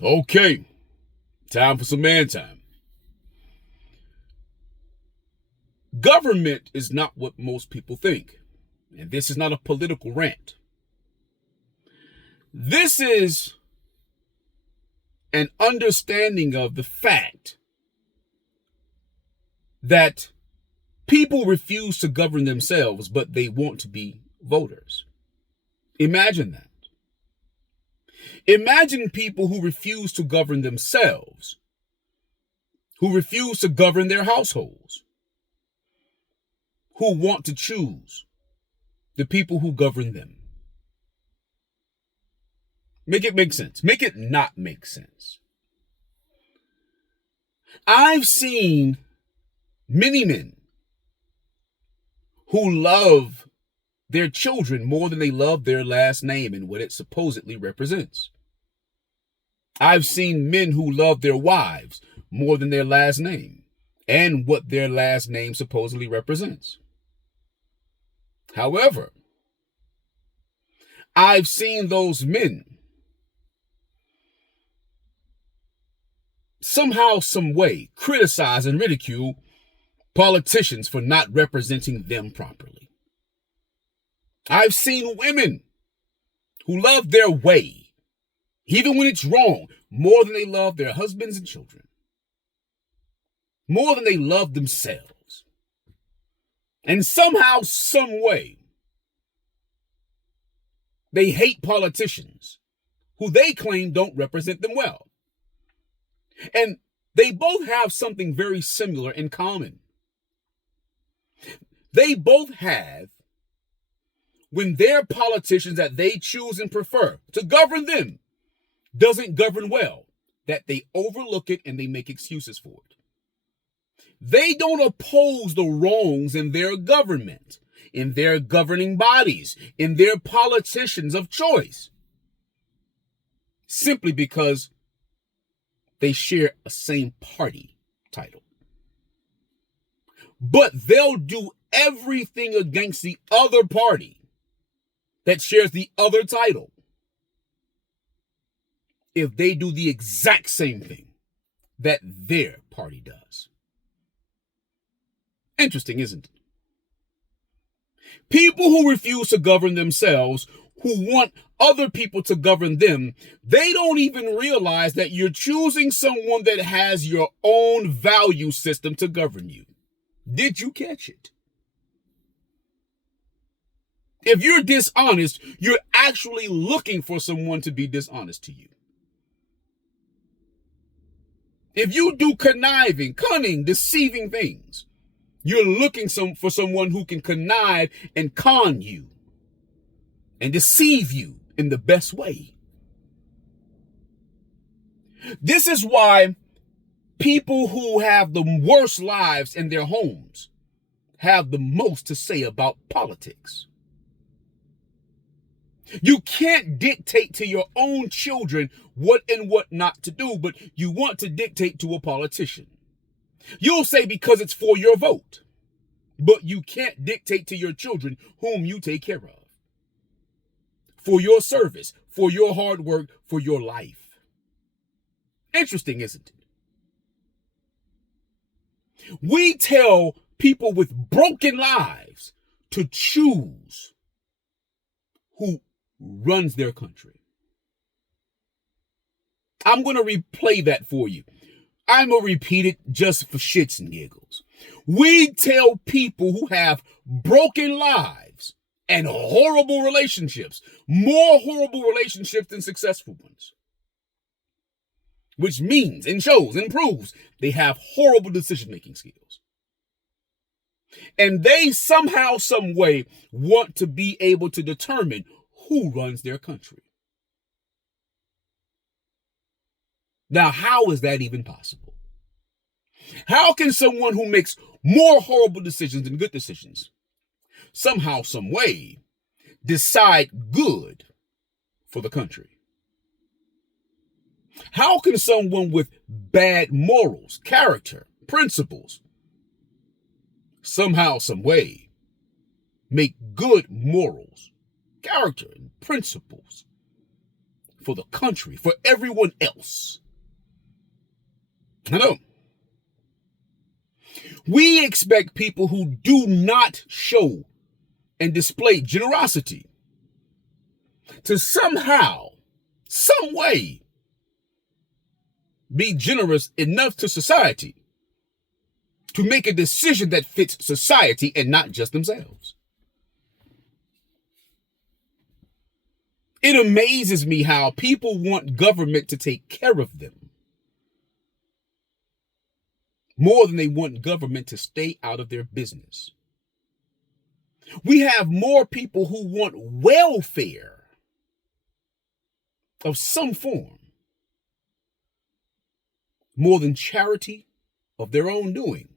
Okay, time for some man time. Government is not what most people think. And this is not a political rant. This is an understanding of the fact that people refuse to govern themselves, but they want to be voters. Imagine that. Imagine people who refuse to govern themselves, who refuse to govern their households, who want to choose the people who govern them. Make it make sense. Make it not make sense. I've seen many men who love their children more than they love their last name and what it supposedly represents. I've seen men who love their wives more than their last name and what their last name supposedly represents. However, I've seen those men somehow, some way criticize and ridicule politicians for not representing them properly. I've seen women who love their way, even when it's wrong, more than they love their husbands and children, more than they love themselves. And somehow, some way, they hate politicians who they claim don't represent them well. And they both have something very similar in common. They both have, when their politicians that they choose and prefer to govern them doesn't govern well, that they overlook it and they make excuses for it. They don't oppose the wrongs in their government, in their governing bodies, in their politicians of choice, simply because they share a same party title. But they'll do everything against the other party that shares the other title if they do the exact same thing that their party does. Interesting, isn't it? People who refuse to govern themselves, who want other people to govern them, they don't even realize that you're choosing someone that has your own value system to govern you. Did you catch it? If you're dishonest, you're actually looking for someone to be dishonest to you. If you do conniving, cunning, deceiving things, you're looking for someone who can connive and con you and deceive you in the best way. This is why people who have the worst lives in their homes have the most to say about politics. You can't dictate to your own children what and what not to do, but you want to dictate to a politician. You'll say because it's for your vote, but you can't dictate to your children whom you take care of, for your service, for your hard work, for your life. Interesting, isn't it? We tell people with broken lives to choose who runs their country. I'm going to replay that for you. I'm going to repeat it just for shits and giggles. We tell people who have broken lives and horrible relationships, more horrible relationships than successful ones, which means and shows and proves they have horrible decision-making skills. And they somehow, some way want to be able to determine who runs their country. Now, how is that even possible? How can someone who makes more horrible decisions than good decisions somehow, some way decide good for the country? How can someone with bad morals, character, principles somehow, some way make good morals, character, and principles for the country, for everyone else. I know. We expect people who do not show and display generosity to somehow, some way, be generous enough to society to make a decision that fits society and not just themselves. It amazes me how people want government to take care of them more than they want government to stay out of their business. We have more people who want welfare of some form more than charity of their own doing.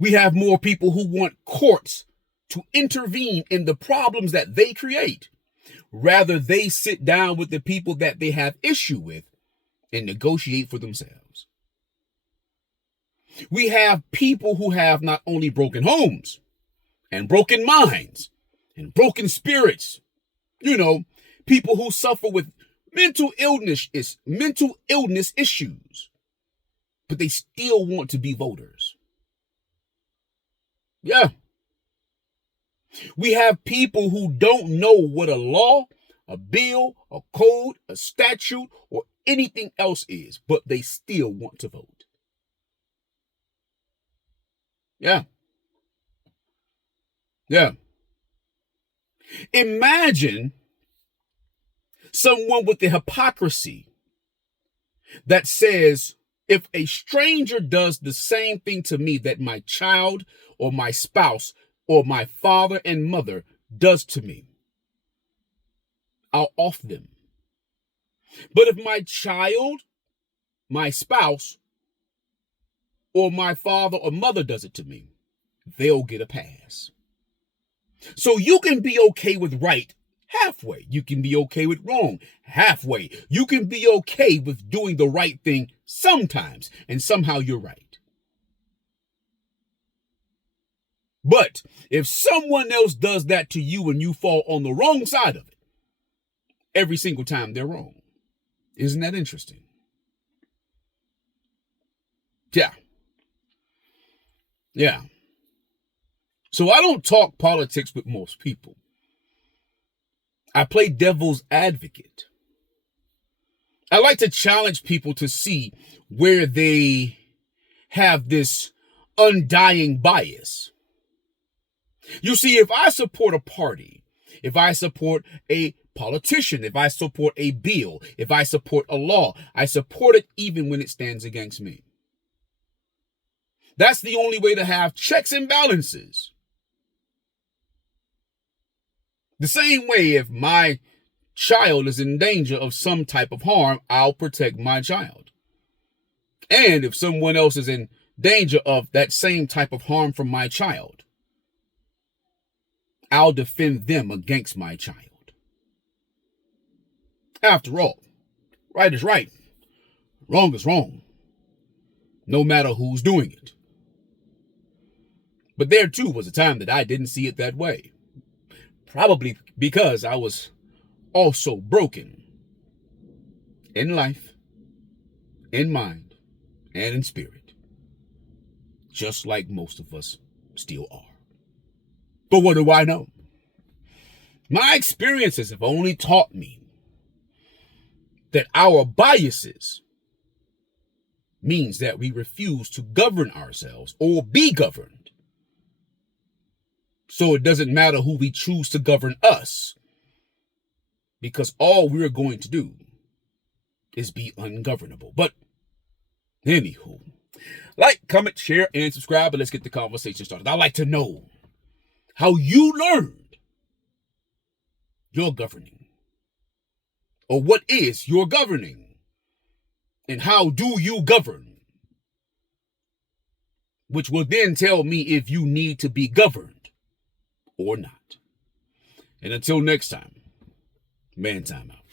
We have more people who want courts to intervene in the problems that they create. Rather, they sit down with the people that they have issue with and negotiate for themselves. We have people who have not only broken homes and broken minds and broken spirits, people who suffer with mental illness issues, but they still want to be voters. Yeah. We have people who don't know what a law, a bill, a code, a statute, or anything else is, but they still want to vote. Yeah. Yeah. Imagine someone with the hypocrisy that says, if a stranger does the same thing to me that my child or my spouse or my father and mother does to me, I'll off them. But if my child, my spouse, or my father or mother does it to me, they'll get a pass. So you can be okay with right halfway. You can be okay with wrong halfway. You can be okay with doing the right thing sometimes, and somehow you're right. But if someone else does that to you and you fall on the wrong side of it, every single time they're wrong. Isn't that interesting? Yeah. Yeah. So I don't talk politics with most people. I play devil's advocate. I like to challenge people to see where they have this undying bias. You see, if I support a party, if I support a politician, if I support a bill, if I support a law, I support it even when it stands against me. That's the only way to have checks and balances. The same way, if my child is in danger of some type of harm, I'll protect my child. And if someone else is in danger of that same type of harm from my child, I'll defend them against my child. After all, right is right, wrong is wrong, no matter who's doing it. But there too was a time that I didn't see it that way. Probably because I was also broken in life, in mind, and in spirit. Just like most of us still are. But what do I know? My experiences have only taught me that our biases means that we refuse to govern ourselves or be governed. So it doesn't matter who we choose to govern us, because all we're going to do is be ungovernable. But anywho, like, comment, share, and subscribe, and let's get the conversation started. I'd like to know how you learned your governing, or what is your governing, and how do you govern, which will then tell me if you need to be governed or not. And until next time, man time out.